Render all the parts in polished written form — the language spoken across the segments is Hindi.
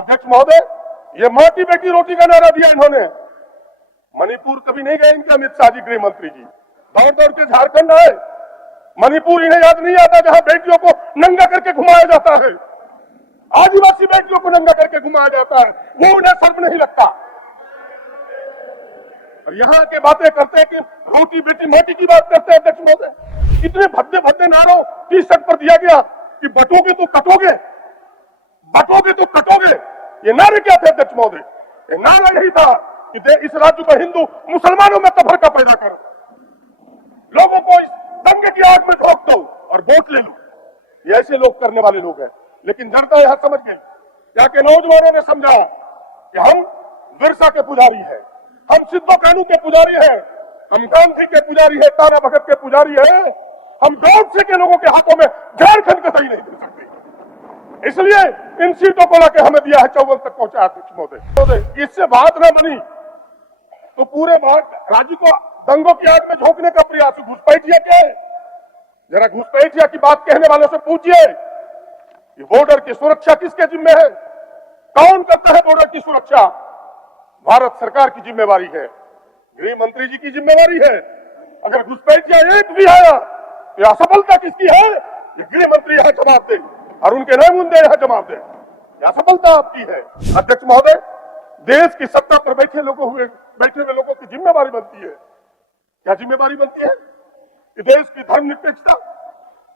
अध्यक्ष महोदय, ये माँ की बेटी रोटी का नारा दिया इन्होंने। मणिपुर कभी नहीं गए इनके अमित शाह जी गृह मंत्री जी, दौड़ दौड़ के झारखंड आए। मणिपुर इन्हें याद नहीं आता जहां बेटियों को नंगा करके घुमाया जाता है, आदिवासी बेटियों को नंगा करके घुमाया जाता है, वो उन्हें शर्म नहीं लगता। और यहाँ के बातें करते हैं कि रोटी बेटी माटी की बात करते हैं। अध्यक्ष महोदय, इतने भद्दे भद्दे नारों टी शर्ट पर दिया गया कि बटोगे तो कटोगे, बटोगे तो कटोगे। ये नारे क्या थे अध्यक्ष महोदय? ये नारा यही था कि इस राज्य को हिंदू मुसलमानों में तफरका पैदा करो, लोगों को इस दंगे की आग में झोंक दो और वोट ले लो। ये ऐसे लोग करने वाले लोग हैं। लेकिन जनता यह समझ गई, यहाँ के नौजवानों ने समझा कि हम बिरसा के पुजारी हैं, हम सिद्धो कानू के पुजारी हैं, हम गांधी के पुजारी हैं, तारा भगत के पुजारी हैं, हम गौडसे के लोगों के हाथों में झारखंड का सही नहीं दे सकते। इसलिए इन सीटों को लाके हमें दिया है, 54 तक पहुंचा अध्यक्ष महोदय। इससे बात न बनी तो पूरे राज्य को दंगों की आग में झोंकने का प्रयास। घुसपैठिया क्या है? जरा घुसपैठिया की बात कहने वालों से पूछिए कि बॉर्डर की सुरक्षा किसके जिम्मे है? कौन करता है बॉर्डर की सुरक्षा? भारत सरकार की जिम्मेवारी है, गृह मंत्री जी की जिम्मेवारी है। अगर घुसपैठिया एक भी आया तो असफलता किसकी है? ये गृह मंत्री यहां जवाब दे और उनके नामुंदे यहां जवाब दे। असफलता आपकी है। अध्यक्ष महोदय, देश की सत्ता पर बैठे हुए लोगों की जिम्मेवारी बनती है। क्या जिम्मेवारी बनती है? कि देश की धर्मनिरपेक्षता,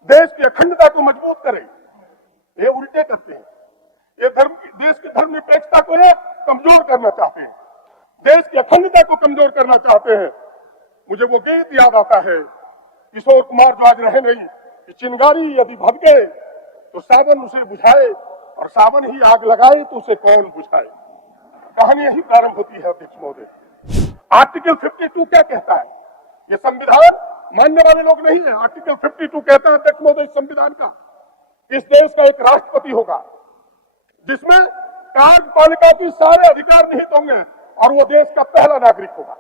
देश की अखंडता को मजबूत करें। ये उल्टे करते हैं। ये देश की धर्मनिरपेक्षता को कमजोर करना चाहते हैं, देश की अखंडता को कमजोर करना चाहते हैं। मुझे वो गीत याद आता है किशोर कुमार जो आज रहे नहीं, कि चिंगारी यदि भग गए तो सावन उसे बुझाए और सावन ही आग लगाए तो उसे कौन बुझाए। कहानी यही प्रारंभ होती है। अध्यक्ष महोदय, आर्टिकल 52 क्या कहता है? ये संविधान मानने वाले लोग नहीं है। आर्टिकल 52 कहता है अध्यक्ष महोदय, इस संविधान का, इस देश का एक राष्ट्रपति होगा जिसमें कार्यपालिका की सारे अधिकार निहित होंगे और वो देश का पहला नागरिक होगा।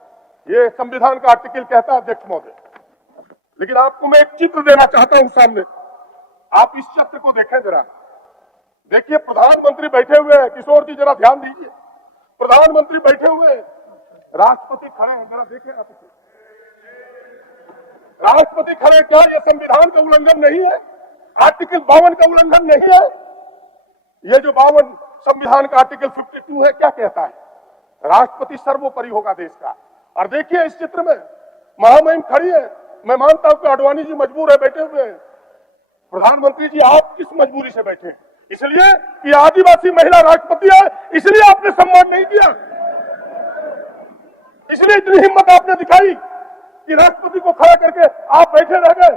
ये संविधान का आर्टिकल कहता है अध्यक्ष महोदय। लेकिन आपको मैं एक चित्र देना चाहता हूं सामने, आप इस चित्र को देखें जरा। देखिए, प्रधानमंत्री बैठे हुए हैं। किशोर जी जरा ध्यान दीजिए, प्रधानमंत्री बैठे हुए हैं, राष्ट्रपति खड़े हैं। जरा देखें आप इसे, राष्ट्रपति खड़े। क्या ये संविधान का उल्लंघन नहीं है? आर्टिकल 52 का उल्लंघन नहीं है? ये जो 52 संविधान का आर्टिकल 52 है, क्या कहता है? राष्ट्रपति सर्वोपरि होगा देश का। और देखिए इस चित्र में महामहिम खड़ी है। मैं मानता हूं कि आडवाणी जी मजबूर है, बैठे हुए हैं। प्रधानमंत्री जी, आप किस मजबूरी से बैठे हैं? इसलिए कि आदिवासी महिला राष्ट्रपति है, इसलिए आपने सम्मान नहीं किया, इसलिए इतनी हिम्मत आपने दिखाई कि राष्ट्रपति को खड़ा करके आप बैठे रह गए।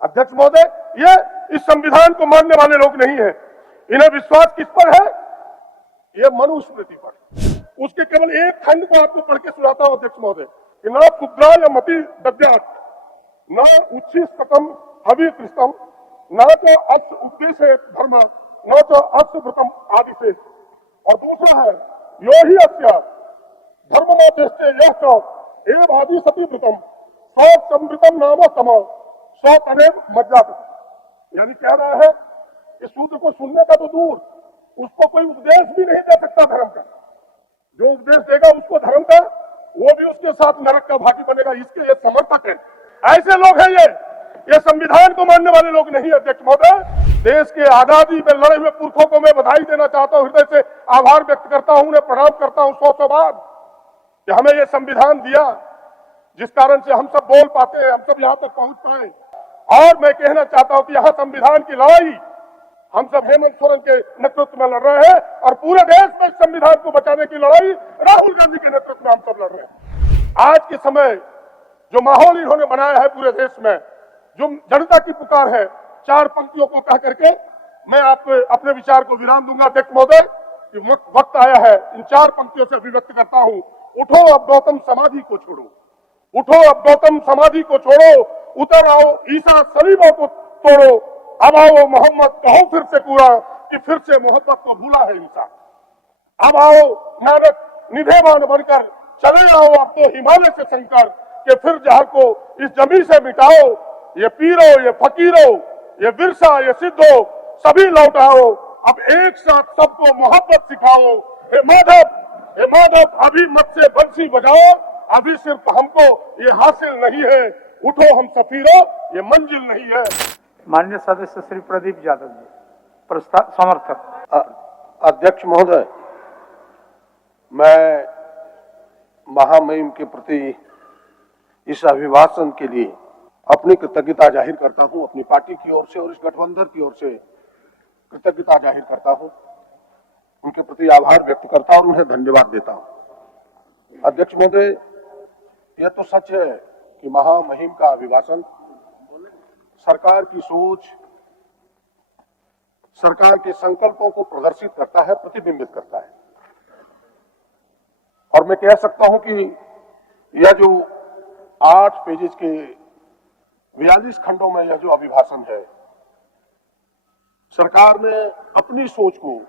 अध्यक्ष महोदय, ये इस संविधान को मानने वाले लोग नहीं है। इन्हें विश्वास किस पर है? ये मनुस्मृति पर। उसके केवल एक खंड को आपको पढ़ के सुनाता हूं अध्यक्ष महोदय, कि न क्षुद्रा या मति दद्यात्, न उच्छिष्टतम हवि कृष्णम, न तो अस्य उपदेशे धर्म, न तो अस्य व्रतम आदि से। और दूसरा है, यो ही अस्य धर्मोपदेशे यह तो एव आदि सती व्रतम, सौ समृतम नाम सम, सौ तनेव मज्जात। यानी कह रहा है कि सूत्र को सुनने का तो दूर, उसको कोई उपदेश भी नहीं दे सकता धर्म का। जो उपदेश देगा उसको धर्म का, वो भी उसके साथ नरक का भागी बनेगा। इसके ये समर्थक है। ऐसे लोग हैं ये संविधान को मानने वाले लोग नहीं। अध्यक्ष महोदय, देश के आजादी में लड़े हुए पुरखों को मैं बधाई देना चाहता हूं, हृदय से आभार व्यक्त करता हूं, उन्हें प्रणाम करता हूं 100 बार कि हमें यह संविधान दिया जिस कारण से हम सब बोल पाते हैं, हम सब यहां तक पहुंच पाए। और मैं कहना चाहता हूं कि यहां संविधान की लड़ाई हम सब हेमंत सोरेन के नेतृत्व में लड़ रहे हैं और पूरे देश में संविधान को बचाने की लड़ाई राहुल गांधी के नेतृत्व में हम सब लड़ रहे हैं। आज के समय जो माहौल इन्होंने बनाया है पूरे देश में, जो जनता की पुकार है, 4 पंक्तियों को कह करके मैं अपने विचार को विराम दूंगा। अध्यक्ष महोदय, वक्त आया है, इन 4 पंक्तियों से अभिव्यक्त करता हूं। उठो अब गौतम समाधि को छोड़ो, उठो अब गौतम समाधि को छोड़ो, उतर आओ ईसा सलीबों को तोड़ो, अब आओ मोहम्मद कहो फिर से पूरा कि फिर से मोहब्बत को भूला है इंसान। अब आओ नानक निधेवान बनकर चले आओ अब तो हिमालय से शंकर के फिर जहर को इस जमी से मिटाओ। ये पीरो, ये फकीरो, ये बिरसा, ये सिद्धो सभी लौटाओ, अब एक साथ सबको मोहब्बत सिखाओ। हे माधव अभी मत से बंसी बजाओ, अभी सिर्फ हमको ये हासिल नहीं है, उठो हम सफीरों, ये मंजिल नहीं है। माननीय सदस्य श्री प्रदीप यादव जी, प्रस्ताव समर्थक। अध्यक्ष महोदय, मैं महामहिम के प्रति इस अभिभाषण के लिए अपनी कृतज्ञता जाहिर करता हूं, अपनी पार्टी की ओर से और इस गठबंधन की ओर से कृतज्ञता जाहिर करता हूं, उनके प्रति आभार व्यक्त करता हूं और उन्हें धन्यवाद देता हूं। अध्यक्ष महोदय, यह तो सच है कि महामहिम का अभिभाषण सरकार की सोच, सरकार के संकल्पों को प्रदर्शित करता है, प्रतिबिंबित करता है। और मैं कह सकता हूं कि यह जो 8 पेजेस के 42 खंडों में यह जो अभिभाषण है, सरकार ने अपनी सोच को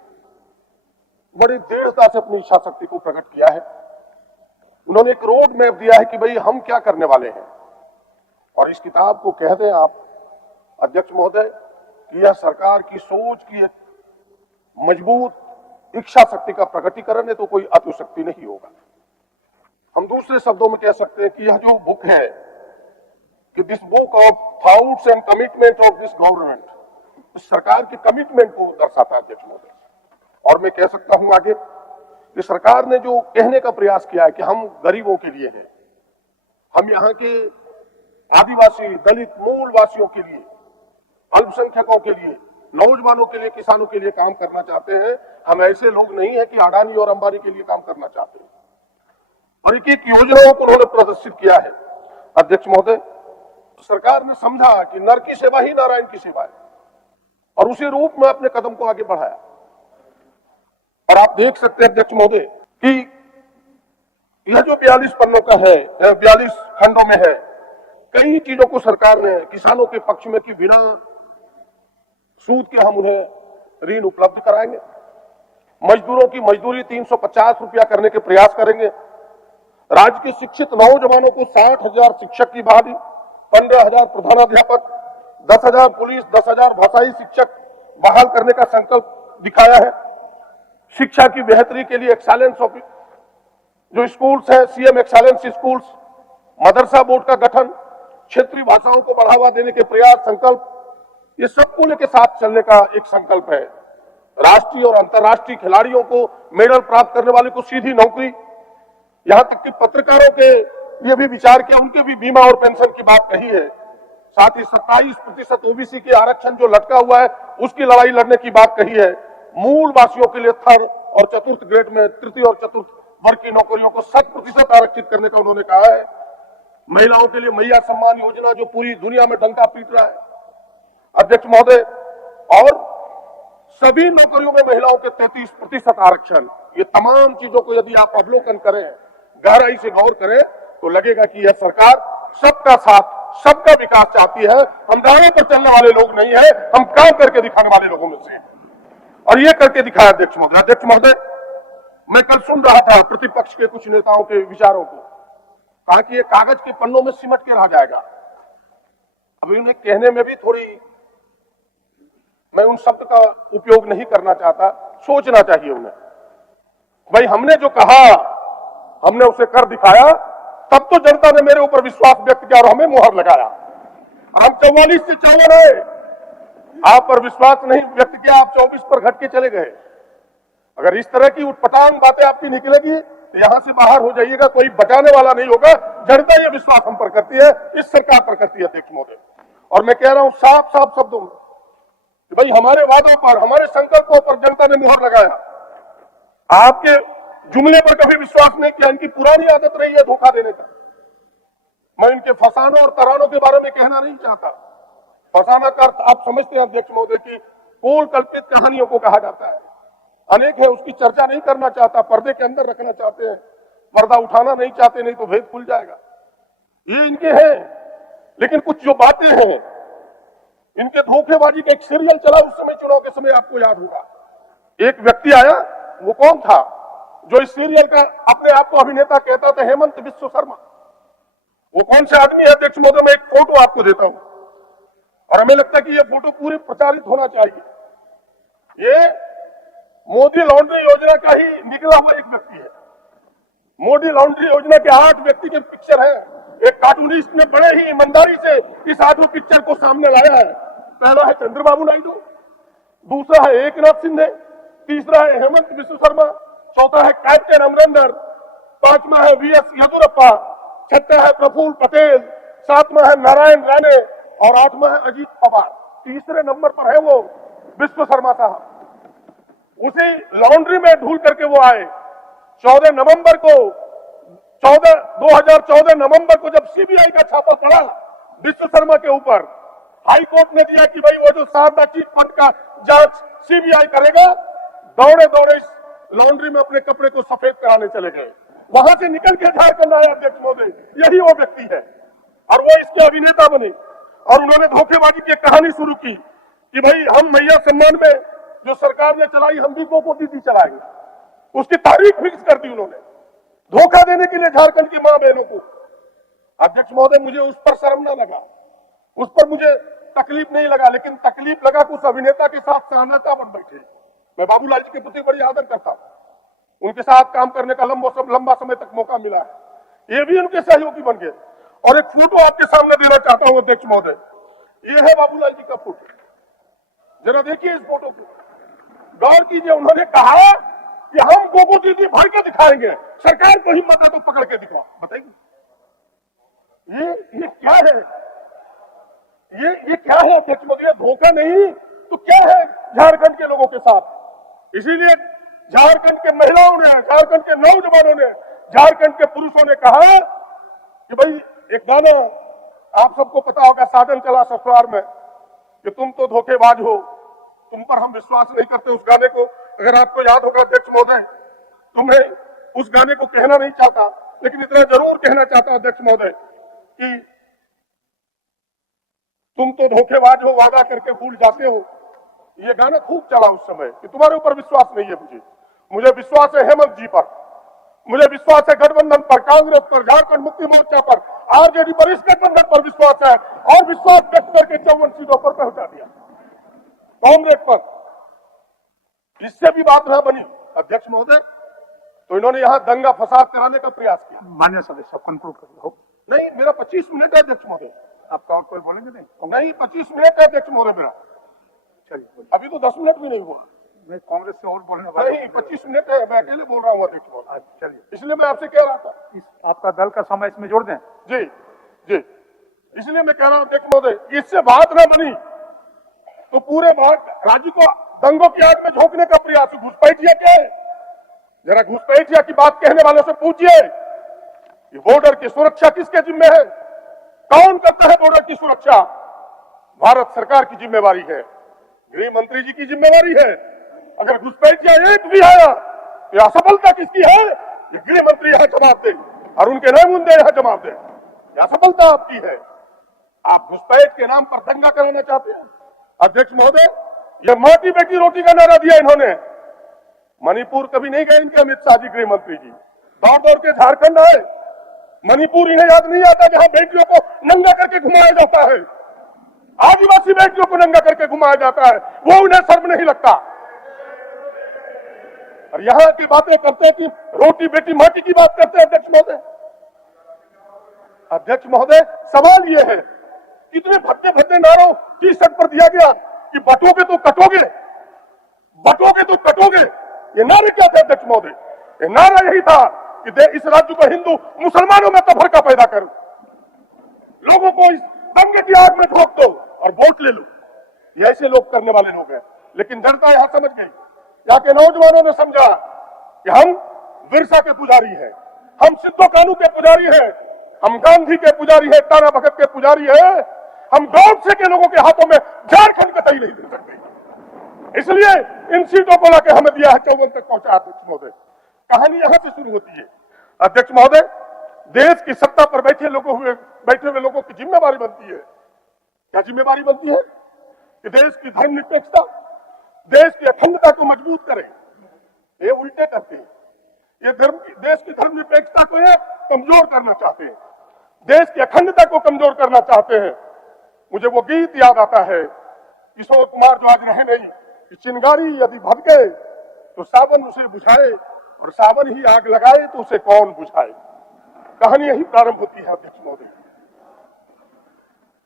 बड़ी दृढ़ता से अपनी इच्छा शक्ति को प्रकट किया है। उन्होंने एक रोड मैप दिया है कि भाई हम क्या करने वाले हैं। और इस किताब को कह दें आप अध्यक्ष महोदय कि यह सरकार की सोच की एक मजबूत इच्छा शक्ति का प्रकटीकरण है, तो कोई अतिशक्ति नहीं होगा। हम दूसरे शब्दों में कह सकते हैं कि यह जो बुक है कि this book of thoughts and commitment of this government, सरकार के कमिटमेंट को दर्शाता है अध्यक्ष महोदय। और मैं कह सकता हूं आगे कि सरकार ने जो कहने का प्रयास किया है कि हम गरीबों के लिए हैं, हम यहाँ के आदिवासी, दलित, मूलवासियों के लिए, अल्पसंख्यकों के लिए, नौजवानों के लिए, किसानों के लिए काम करना चाहते हैं। हम ऐसे लोग नहीं है कि अडानी और अंबानी के लिए काम करना चाहते हैं। और एक एक योजनाओं को उन्होंने प्रदर्शित किया है। अध्यक्ष महोदय, सरकार ने समझा कि नर की सेवा ही नारायण की सेवा है और उसी रूप में अपने कदम को आगे बढ़ाया। और आप देख सकते हैं अध्यक्ष महोदय कि यह जो 42 पन्नों का है, 42 खंडों में है, कई चीजों को सरकार ने किसानों के पक्ष में कि बिना सूद के हम उन्हें ऋण उपलब्ध कराएंगे, मजदूरों की मजदूरी 350 रुपया करने के प्रयास करेंगे, राज्य के शिक्षित नौजवानों को 60,000 शिक्षक की बहाली, 15,000 प्रधानाध्यापक, 10,000 पुलिस, 10,000 भाषाई शिक्षक बहाल करने का संकल्प दिखाया है। शिक्षा की बेहतरी के लिए एक्सीलेंस ऑफ जो स्कूल्स है, सीएम एक्सीलेंस स्कूल्स, मदरसा बोर्ड का गठन, क्षेत्रीय भाषाओं को बढ़ावा देने के प्रयास, संकल्प, ये सबको लेकर साथ चलने का एक संकल्प है। राष्ट्रीय और अंतर्राष्ट्रीय खिलाड़ियों को, मेडल प्राप्त करने वाले को सीधी नौकरी, यहां तक कि पत्रकारों के लिए भी विचार किया, उनके भी बीमा और पेंशन की बात कही है। साथ ही 27% ओबीसी के आरक्षण जो लटका हुआ है, उसकी लड़ाई लड़ने की बात कही है। मूल वासियों के लिए थर्ड और चतुर्थ ग्रेड में तृतीय और चतुर्थ वर्ग की नौकरियों को 100% आरक्षित करने का उन्होंने कहा है। महिलाओं के लिए मैया सम्मान योजना जो पूरी दुनिया में डंका पीट रहा है अध्यक्ष महोदय, और सभी नौकरियों में महिलाओं के 33% आरक्षण, ये तमाम चीजों को यदि आप अवलोकन करें, गहराई से गौर करें, तो लगेगा कि यह सरकार सबका साथ, सबका विकास चाहती है। हम दावे पर चलने वाले लोग नहीं है, हम काम करके दिखाने वाले लोगों में से, और ये करके दिखाया अध्यक्ष महोदय। अध्यक्ष महोदय, मैं कल सुन रहा था प्रतिपक्ष के कुछ नेताओं के विचारों को, कहा कि ये कागज के पन्नों में सिमट के रह जाएगा। अभी उन्हें कहने में भी थोड़ी, मैं उन शब्द का उपयोग नहीं करना चाहता, सोचना चाहिए उन्हें। भाई हमने जो कहा, हमने उसे कर दिखाया, तब तो जनता ने मेरे ऊपर विश्वास व्यक्त किया और हमें मुहर लगाया। हम 44 से 54 है, आप पर विश्वास नहीं व्यक्त किया, आप 24 पर घट के चले गए। अगर इस तरह की उटपटांग बातें आपकी निकलेगी तो यहां से बाहर हो जाइएगा, कोई बचाने वाला नहीं होगा। जनता ये विश्वास हम पर करती है, इस सरकार पर करती है अध्यक्ष महोदय। और मैं कह रहा हूं साफ साफ शब्दों में कि भाई हमारे वादों पर, हमारे संकल्पों पर जनता ने मुहर लगाया। आपके जुमले पर कभी विश्वास नहीं किया, इनकी पुरानी आदत रही है धोखा देने का। मैं इनके फसानों और तरानों के बारे में कहना नहीं चाहता। फसाना का अर्थ आप समझते हैं अध्यक्ष महोदय की कोल कल्पित कहानियों को कहा जाता है, अनेक है, उसकी चर्चा नहीं करना चाहता, पर्दे के अंदर रखना चाहते हैं, पर्दा उठाना नहीं चाहते, नहीं तो भेद खुल जाएगा। ये इनके हैं, लेकिन कुछ जो बातें हैं, इनके धोखेबाजी का एक सीरियल चला उस समय, चुनाव के समय, आपको याद होगा। एक व्यक्ति आया, वो कौन था जो इस सीरियल का अपने आप को अभिनेता कहता था? हेमंत बिस्व शर्मा। वो कौन से आदमी है अध्यक्ष महोदय? मैं एक फोटो आपको देता हूं और हमें लगता है कि यह फोटो पूरी प्रचारित होना चाहिए। ये मोदी लॉन्ड्री योजना का ही निकला हुआ एक व्यक्ति है। मोदी लॉन्ड्री योजना के 8 व्यक्ति के पिक्चर है। एक कार्टूनिस्ट ने बड़े ही ईमानदारी से इस 8 पिक्चर को सामने लाया है। पहला है चंद्रबाबू नायडू, दूसरा है एकनाथ शिंदे, तीसरा है हेमंत बिस्व शर्मा, चौथा है कैप्टन अमरिंदर, पांचवा है वीएस येदियुरप्पा, छठा है प्रफुल्ल पटेल, सातवां है नारायण राणे और आठवां है अजीत पवार। तीसरे नंबर पर है वो विश्व शर्मा साहब। उसी लॉन्ड्री में ढूल करके वो आए। 2014 नवंबर को जब सीबीआई का छापा पड़ा विश्व शर्मा के ऊपर, हाई कोर्ट ने दिया कि भाई वो जो शारदा चिट फंड का जांच सीबीआई करेगा, दौड़े दौड़े इस लॉन्ड्री में अपने कपड़े को सफेद कराने चले गए। वहां से निकल के झारखंड आया अध्यक्ष महोदय, यही वो व्यक्ति है और वो इसके अभिनेता बने और उन्होंने धोखेबाजी की कहानी शुरू की कि भाई हम मैया सम्मान में जो सरकार ने चलाई हम भी गोपो दीदी चलाएंगे। उसकी तारीख फिक्स कर दी उन्होंने, धोखा देने के लिए झारखंड की मां बहनों को। अध्यक्ष महोदय, मुझे उस पर शर्म ना लगा, उस पर मुझे तकलीफ नहीं लगा, लेकिन तकलीफ लगा कि उस अभिनेता के साथ सहनता बन बैठे। मैं बाबूलाल जी के प्रति बड़ी आदर करता हूं, उनके साथ काम करने का लंबा समय तक मौका मिला है। ये भी उनके सहयोगी बन गए। और एक फोटो आपके सामने देना चाहता हूं अध्यक्ष महोदय, ये है बाबूलाल जी का फोटो। जरा देखिए इस फोटो को, गौर कीजिए। उन्होंने कहा कि हम गोगो दीदी भर के दिखाएंगे, सरकार को हिम्मत है तो पकड़ के दिखाओ। बताइए ये क्या है? ये क्या है अध्यक्ष महोदय? धोखा नहीं तो क्या है झारखंड के लोगों के साथ? इसीलिए झारखंड के महिलाओं ने, झारखंड के नौजवानों ने, झारखंड के पुरुषों ने कहा कि भाई एक गाना आप सबको पता होगा, साजन चला ससुराल में, कि तुम तो धोखेबाज हो, तुम पर हम विश्वास नहीं करते। उस गाने को अगर आपको याद होगा अध्यक्ष महोदय, तो मैं उस गाने को कहना नहीं चाहता, लेकिन इतना जरूर कहना चाहता अध्यक्ष महोदय कि तुम तो धोखेबाज हो, वादा करके भूल जाते हो। ये गाना खूब चला उस समय कि तुम्हारे ऊपर विश्वास नहीं है। मुझे विश्वास है हेमंत जी पर, मुझे विश्वास है गठबंधन पर, कांग्रेस पर, झारखंड मुक्ति मोर्चा पर, आरजेडी पर, इस गठबंधन पर विश्वास है और विश्वास व्यक्त करके 54 सीटों पर पहुंचा दिया कांग्रेस पर। इससे भी बात ना बनी अध्यक्ष महोदय, तो इन्होंने यहां दंगा फसाद कराने का प्रयास किया। मान्य सदस्य कंक्लूड कर लो। नहीं, मेरा 25 मिनट है अध्यक्ष महोदय। आपका और कोई बोलेंगे? नहीं, 25 मिनट है अध्यक्ष महोदय मेरा। चलिए, अभी तो 10 मिनट भी नहीं हुआ। मैं कांग्रेस से और बोलने वाला नहीं, 25 मिनट है, मैं अकेले बोल रहा हूँ अध्यक्ष महोदय। चलिए, इसलिए मैं आपसे कह रहा था आपका दल का समय इसमें जोड़ दें। जी जी, इसलिए मैं कह रहा हूं अध्यक्ष महोदय, इससे बात ना बनी तो पूरे राज्य को दंगों की आग में झोंकने का प्रयास। घुसपैठिया क्या है? जरा घुसपैठिया की बात कहने वालों से पूछिए, ये बॉर्डर की सुरक्षा किसके जिम्मे है? कौन करता है बॉर्डर की सुरक्षा? भारत सरकार की जिम्मेवारी है, गृह मंत्री जी की जिम्मेवारी है। अगर घुसपैठिया एक भी आया तो असफलता किसकी है? ये गृह मंत्री यहां जवाब दे और उनके नैमुंदे यहां जवाब दे। असफलता आपकी है। आप घुसपैठ के नाम पर दंगा कराना चाहते हैं। अध्यक्ष महोदय, ये माटी बेटी रोटी का नारा दिया इन्होंने। मणिपुर कभी नहीं गए इनके अमित शाह जी गृह मंत्री जी, दौड़ दौड़ के झारखंड आए। मणिपुर इन्हें याद नहीं आता जहां बेटियों को नंगा करके घुमाया जाता है, आदिवासी बेटियों को नंगा करके घुमाया जाता है, वो उन्हें शर्म नहीं लगता। और यहां की बातें करते हैं कि रोटी बेटी माटी की बात करते हैं अध्यक्ष महोदय। अध्यक्ष महोदय, सवाल यह है, इतने भद्दे भद्दे नारों टी शर्ट पर दिया गया कि बटोगे तो कटोगे, बटोगे तो कटोगे। ये नारे क्या थे अध्यक्ष महोदय? ये नारा यही था कि इस राज्य को हिंदू मुसलमानों में तफरका पैदा करो, लोगों को इस दंगे की आग में झोंक दो और वोट ले लो। ये ऐसे लोग करने वाले लोग हैं। लेकिन जनता यहां समझ गई, यहाँ के नौजवानों ने समझा कि हम बिरसा के पुजारी हैं, हम सिद्धो कानू के पुजारी हैं, हम गांधी के पुजारी हैं, तारा भगत के पुजारी हैं, हम गौडसे के लोगों के हाथों में झारखंड कतई नहीं दे सकते। इसलिए इन सीटों को लाके हमें दिया है, 54 तक पहुंचा। अध्यक्ष महोदय, कहानी यहां से शुरू होती है। अध्यक्ष महोदय, देश की सत्ता पर बैठे हुए लोगों की जिम्मेवारी बनती है। क्या जिम्मेवारी बनती है? कि देश की धर्मनिरपेक्षता, देश की अखंडता को मजबूत करें। ये उल्टे करते हैं। ये देश की धर्मनिरपेक्षता को ये कमजोर करना चाहते हैं, देश की अखंडता को कमजोर करना चाहते हैं। मुझे वो गीत याद आता है, किशोर कुमार जो आज रहे नहीं, कि चिंगारी यदि भग गए तो सावन उसे बुझाए और सावन ही आग लगाए तो उसे कौन बुझाए। कहानी यही प्रारंभ होती है अध्यक्ष महोदय।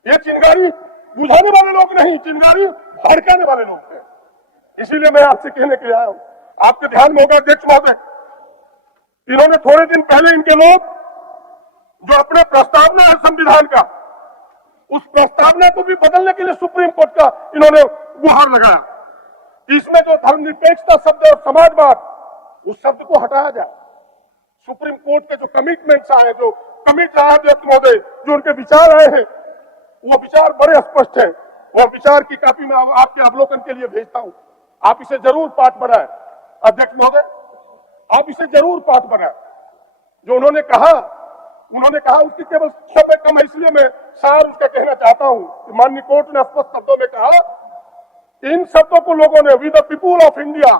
ये चिंगारी बुझाने वाले लोग नहीं, चिंगारी भड़काने वाले लोग हैं। इसीलिए मैं आपसे कहने के लिए आया हूं। आपके ध्यान में होगा अध्यक्ष महोदय, इन्होंने थोड़े दिन पहले इनके लोग जो अपना प्रस्तावना है संविधान का, उस प्रस्तावना को भी बदलने के लिए सुप्रीम कोर्ट का इन्होंने गुहार लगाया। इसमें जो धर्मनिरपेक्षता शब्द और समाजवाद, उस शब्द को हटाया जाए। सुप्रीम कोर्ट के जो कमिटमेंट्स आए, जो कमिट रहा अध्यक्ष महोदय, जो उनके विचार आए हैं, वो विचार बड़े स्पष्ट है। वो विचार की कॉपी मैं आपके अवलोकन के लिए भेजता हूं। आप इसे जरूर पाठ बनाएं अध्यक्ष महोदय, आप इसे जरूर पाठ बनाएं। जो उन्होंने कहा उसकी केवल समय कम है, इसलिए मैं सार उसका कहना चाहता हूं कि माननीय कोर्ट ने स्पष्ट शब्दों में कहा, इन शब्दों को लोगों ने with the people of India,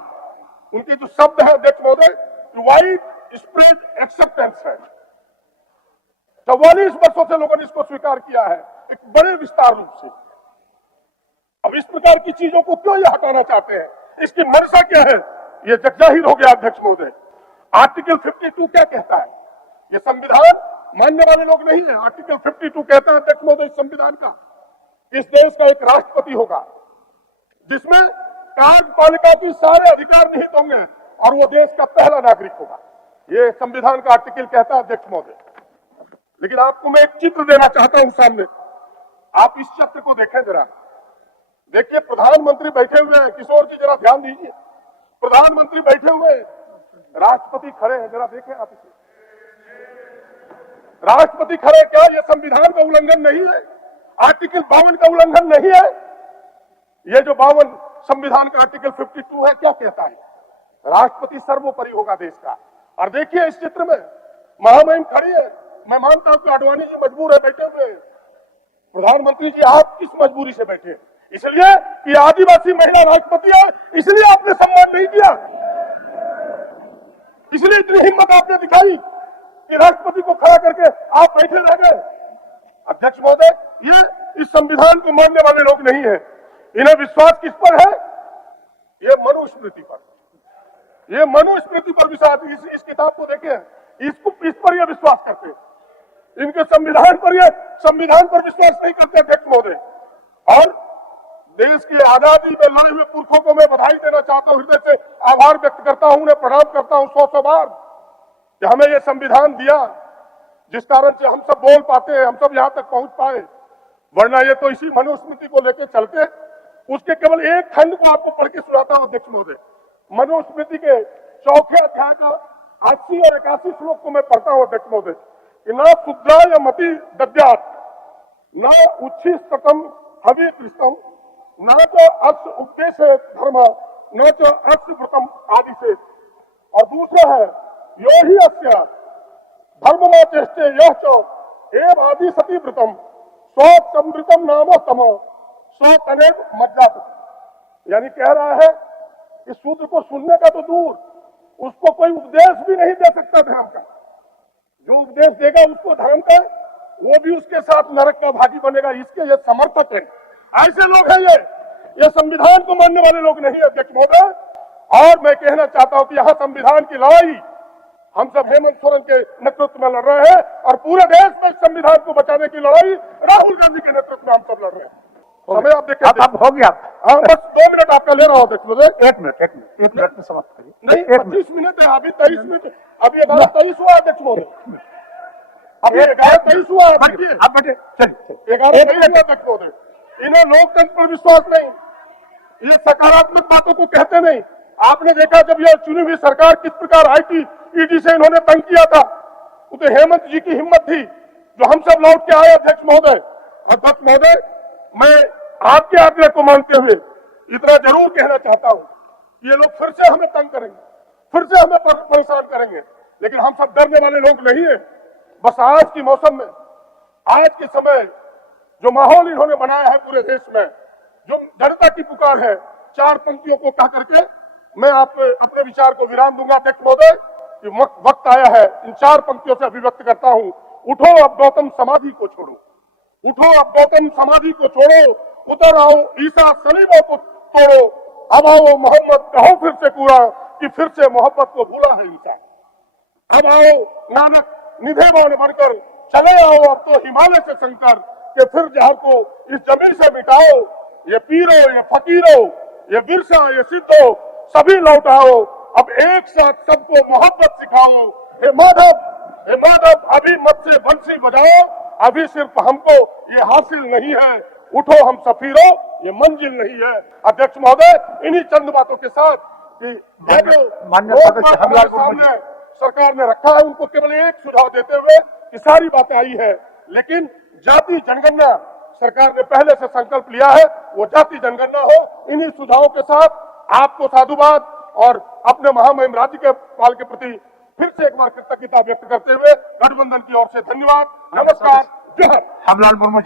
उनके जो शब्द है अध्यक्ष महोदय, वाइड स्प्रेड एक्सेप्टेंस है। 44 वर्षों से लोगों ने इसको स्वीकार किया है, एक बड़े विस्तार रूप से। अब इस प्रकार की चीजों को क्यों ये हटाना चाहते हैं, इसकी मंशा क्या है, ये जगजाहिर हो गया अध्यक्ष महोदय। आर्टिकल 52 क्या कहता है? ये संविधान मानने वाले लोग नहीं है। आर्टिकल 52 कहता है अध्यक्ष महोदय इस संविधान का, इस देश का एक राष्ट्रपति होगा जिसमें कार्यपालिका की सारे अधिकार निहित होंगे और वो देश का पहला नागरिक होगा। ये संविधान का आर्टिकल कहता है अध्यक्ष महोदय। लेकिन आपको मैं एक चित्र देना चाहता हूं सामने, आप इस चित्र को देखें जरा। देखिए प्रधानमंत्री बैठे हुए हैं, किशोर जी जरा ध्यान दीजिए, प्रधानमंत्री बैठे हुए हैं, राष्ट्रपति खड़े हैं, जरा देखें आप इसे। राष्ट्रपति खड़े, क्या यह संविधान का उल्लंघन नहीं है? आर्टिकल 52 का उल्लंघन नहीं है? ये जो 52 संविधान का आर्टिकल 52 है, क्या कहता है? राष्ट्रपति सर्वोपरि होगा देश का। और देखिए इस चित्र में महामहिम खड़ी है। मैं मानता हूं कि आडवाणी जी मजबूर है, बैठे हुए हैं। प्रधानमंत्री जी आप किस मजबूरी से बैठे हैं? इसलिए कि आदिवासी महिला राष्ट्रपति है, इसलिए आपने सम्मान नहीं किया, इसलिए इतनी हिम्मत आपने दिखाई कि राष्ट्रपति को खड़ा करके आप बैठे रह गए। अध्यक्ष महोदय, ये इस संविधान को मानने वाले लोग नहीं है। इन्हें विश्वास किस पर है? ये मनुस्मृति पर, ये मनुस्मृति पर विश्वास। इस किताब को देखें, इस पर ये विश्वास करते, इनके संविधान पर विश्वास नहीं करते अध्यक्ष महोदय। और देश की आजादी में लड़े हुए पुरखों को मैं बधाई देना चाहता हूं, हृदय से आभार व्यक्त करता हूं, उन्हें प्रणाम करता हूं 100 बार कि हमें यह संविधान दिया, जिस कारण से हम सब बोल पाते हैं, हम सब यहां तक पहुंच पाए। वरना ये तो इसी मनुस्मृति को लेकर चलते। उसके केवल एक खंड को आपको पढ़ के सुनाता हूं अध्यक्ष महोदय। मनुस्मृति के 4 अध्याय का 80 और 81 श्लोक को मैं पढ़ता हूं अध्यक्ष महोदय। न शुद्राय मति दद्यात्, न उच्छिष्टकम हवि कृष्णम, न च अक्ष उपदेश धर्म, न च अक्ष व्रतम आदि से। और दूसरा है यो ही अस्य धर्ममा चेष्टे यह च एव आदि सती व्रतम स्व समृतम नाम तम स्व तनेव मज्जात। यानी कह रहा है कि शूद्र को सुनने का तो दूर, उसको कोई उपदेश भी नहीं दे सकता धर्म का। जो उपदेश देगा उसको धर्म का, वो भी उसके साथ नरक का भागी बनेगा। इसके ये समर्थक है, ऐसे लोग हैं ये संविधान को मानने वाले लोग नहीं है अध्यक्ष महोदय। और मैं कहना चाहता हूं कि यहाँ संविधान की लड़ाई हम सब हेमंत सोरेन के नेतृत्व में लड़ रहे हैं और पूरे देश में संविधान को बचाने की लड़ाई राहुल गांधी के नेतृत्व में हम सब लड़ रहे हैं। समय आप देखें, अब हो गया। हाँ, बस 2 मिनट आपका ले रहा हूँ अध्यक्ष महोदय। 1 मिनट में समाप्त करिए। नहीं, 25 मिनट है, अभी 23 मिनट, अभी 11:23 हुआ अध्यक्ष महोदय, अभी 11:23 हुआ। आप बैठे, चलिए 11:23 हुआ अध्यक्ष महोदय। इन्हें लोकतंत्र पर विश्वास नहीं, ये सकारात्मक बातों को कहते नहीं। आपने देखा जब यह चुनी हुई सरकार किस प्रकार IT, ED से इन्होंने तंग किया था, वो तो हेमंत जी की हिम्मत थी जो हम सब लौट के आए अध्यक्ष महोदय। अध्यक्ष महोदय, मैं आपके आग्रह को मानते हुए इतना जरूर कहना चाहता हूं कि ये लोग फिर से हमें तंग करेंगे, फिर से हमें परेशान करेंगे, लेकिन हम सब डरने वाले लोग नहीं है। बस आज की मौसम में, आज के समय जो माहौल इन्होंने बनाया है पूरे देश में, जो जनता की पुकार है, 4 पंक्तियों को कह करके मैं अपने विचार को विराम दूंगा अध्यक्ष महोदय। कि वक्त आया है, इन 4 पंक्तियों से अभिव्यक्त करता हूं। उठो अब गौतम समाधि को छोड़ो, उठो अब गौतम समाधि को छोड़ो, उतर आओ ईसा सलीमों को तोड़ो, अब आओ मोहम्मद कहो फिर से पूरा कि फिर से मोहब्बत को भूला है इंसान। अब आओ नानक निधेवान बनकर चले आओ अब तो हिमालय से शंकर के फिर जहर को इस जमीन से मिटाओ। ये पीरो ये फकीरो ये बिरसा ये सिद्धो सभी लौट आओ अब एक साथ सबको मोहब्बत सिखाओ। हे माधव अभी मत से बंसी बजाओ, अभी सिर्फ हमको ये हासिल नहीं है, उठो हम सफीरों ये मंजिल नहीं है। अध्यक्ष महोदय, इन्हीं चंद बातों के साथ कि माननीय सदस्य हमारे सामने सरकार ने रखा है, उनको केवल एक सुझाव देते हुए कि सारी बातें आई है, लेकिन जाति जनगणना सरकार ने पहले से संकल्प लिया है, वो जाति जनगणना हो। इन्हीं सुझावों के साथ आपको साधुवाद और अपने महामहिम राज्य के पाल के प्रति फिर से एक बार कृतज्ञता व्यक्त करते हुए गठबंधन की ओर से धन्यवाद, नमस्कार, जय हिंद। श्यामलाल मुर्मू।